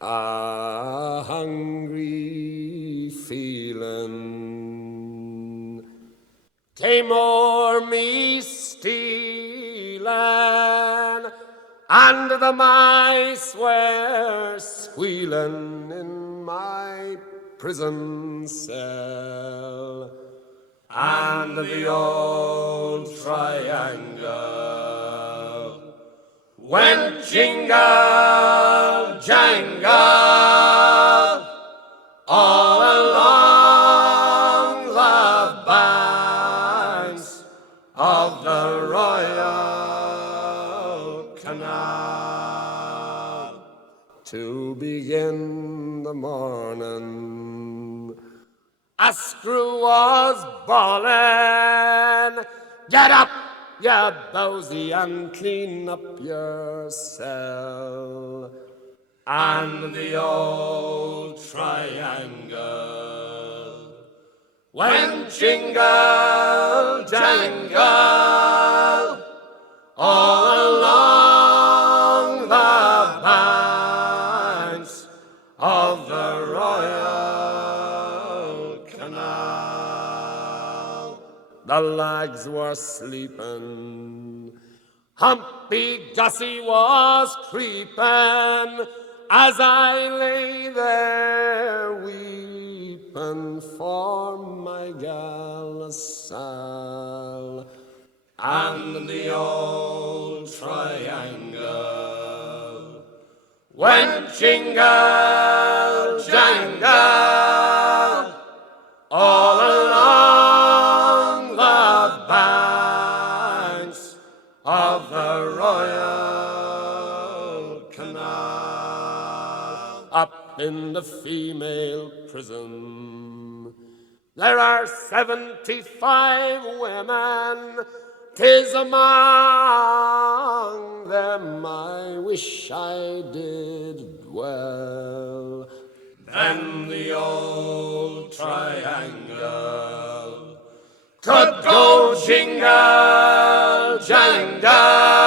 A hungry feeling came o'er me stealing, and the mice were squealing in my prison cell, and the old triangle went jingle jangle all along the banks of the Royal Canal. To begin the morning, a screw was bawling, "Get up, you bowsy, and clean up your cell." And the old triangle went jingle jangle all along the banks of the Royal Canal. The lags were sleeping, Humpy Gussie was creeping, as I lay there weeping for my gal Sal. And the old triangle went jingle jangle all along the banks of the Royal Canal. Up in the female prison there are 75 women. 'Tis among them I wish I did dwell. Then the old triangle could go jingle jangle